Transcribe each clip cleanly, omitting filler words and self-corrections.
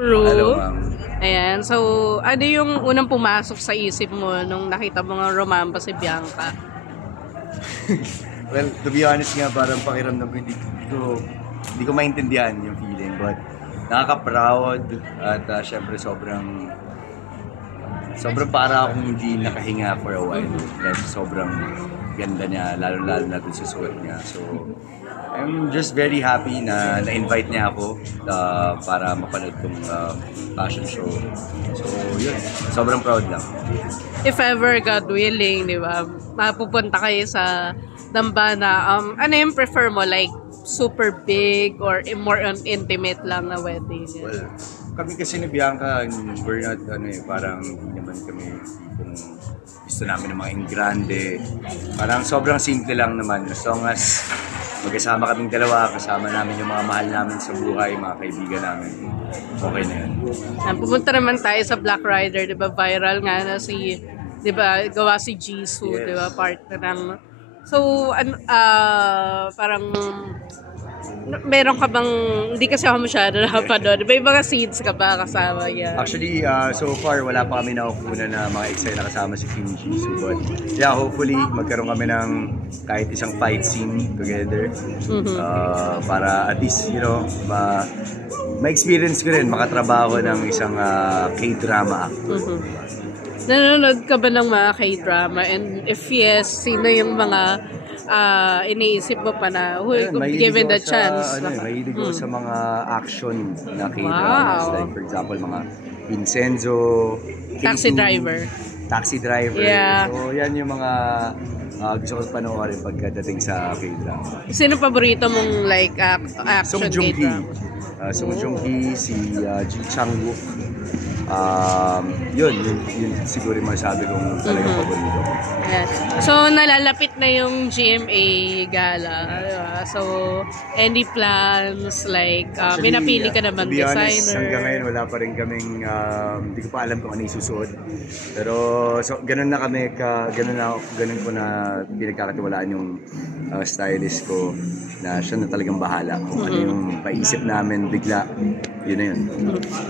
Hello, ma'am. Ayan, so ano yung unang pumasok sa isip mo nung nakita mo nga romampa si Bianca? Well, to be honest nga, parang pakiramdam ko hindi ko maintindihan yung feeling, but nakaka-proud at syempre sobrang para akong hindi nakahinga for a while. Dahil sobrang ganda niya, lalo-lalo na dun sa suot niya. So, I'm just very happy na na-invite niya ako para mapanood tong fashion show. So, yun. Sobrang proud lang. If ever, God willing, di ba, mapupunta kayo sa Dambana, ano yung prefer mo? Like, super big or more on intimate lang na wedding? Well, kami kasi ni Bianca, we're not, parang hindi naman kami kung gusto namin ng mga ingrande. Parang sobrang simple lang naman. As long as magkasama kaming dalawa, kasama namin yung mga mahal namin sa buhay, mga kaibigan namin. Okay na yun. Pumunta naman tayo sa Black Rider, di ba? Viral nga na si, di ba, gawa si Jisoo, Yes. di ba? Partner ng... So, parang... Meron ka bang... Hindi kasi ako masyado nakapanood. May mga scenes ka ba kasama yan? Actually, so far, wala pa kami nakukunan na mga excited na kasama si Kim Jisoo. But yeah, hopefully, magkaroon kami ng kahit isang fight scene together. Para at least, ma-experience ko rin, makatrabaho ng isang K-drama actor. Nanonood ka ba ng mga K-drama? And if yes, sino yung mga iniisip mo pa na given the chance? Mahilig ko sa mga action na K-dramas. Wow. Like for example, mga Vincenzo, Taxi K2, Driver. Taxi Driver. Yeah. So yan yung mga gusto ko panoorin pagdating sa K-drama. Sino paborito mong like action Song Joong Ki. K-drama? Song Joong Ki, si Ji Chang-wook. Yun siguro yung masabi kong talagang paborito. Yeah. So, nalalapit na yung GMA gala. So, any plans? Like, may napili ka naman designer? To be honest, designer? hanggang ngayon wala pa rin kaming, hindi ko pa alam kung ano yung susuot. Pero, so, ganun na kami, ganun ko na pinagkakatiwalaan yung stylist ko na siya na talagang bahala. Kung ano yung paisip namin bigla, yun na yun.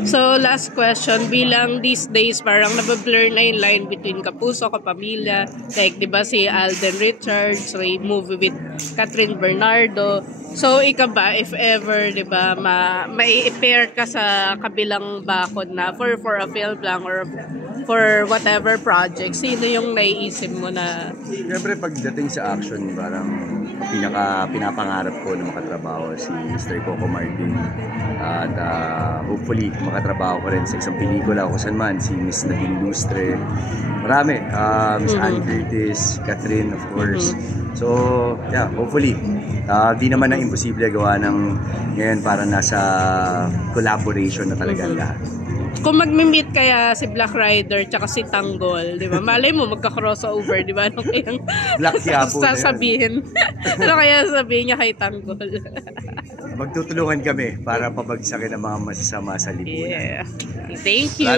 So, last question. Bilang these days, parang nabablur na yung line between kapuso, kapamilya. Like, di ba si Alden Richards, may movie with Catherine Bernardo. So, ikaw ba, if ever, di ba, mai-pair ka sa kabilang bakod na for a film lang or for whatever project, sino yung naiisip mo na... Siyempre, pagdating sa action, parang pinapangarap ko na makatrabaho si Mr. Coco Martin. At hopefully, makatrabaho ko rin sa isang pelikula kung saan man, si Miss Nadine Lustre. Marami. Miss Anne Curtis, Catherine, of course. So, yeah, hopefully. Di naman na imposible gawa ng ngayon para nasa collaboration na talaga lahat. Kung mag-meet kaya si Black Rider tsaka si Tanggol, di ba? Malay mo, magka-crossover, di ba? Ano kayang Black Quiapo sasabihin? Ano kaya sasabihin niya kay Tanggol? Magtutulungan kami para pabagsakin ang mga masasama sa lipunan. Yeah. Thank you.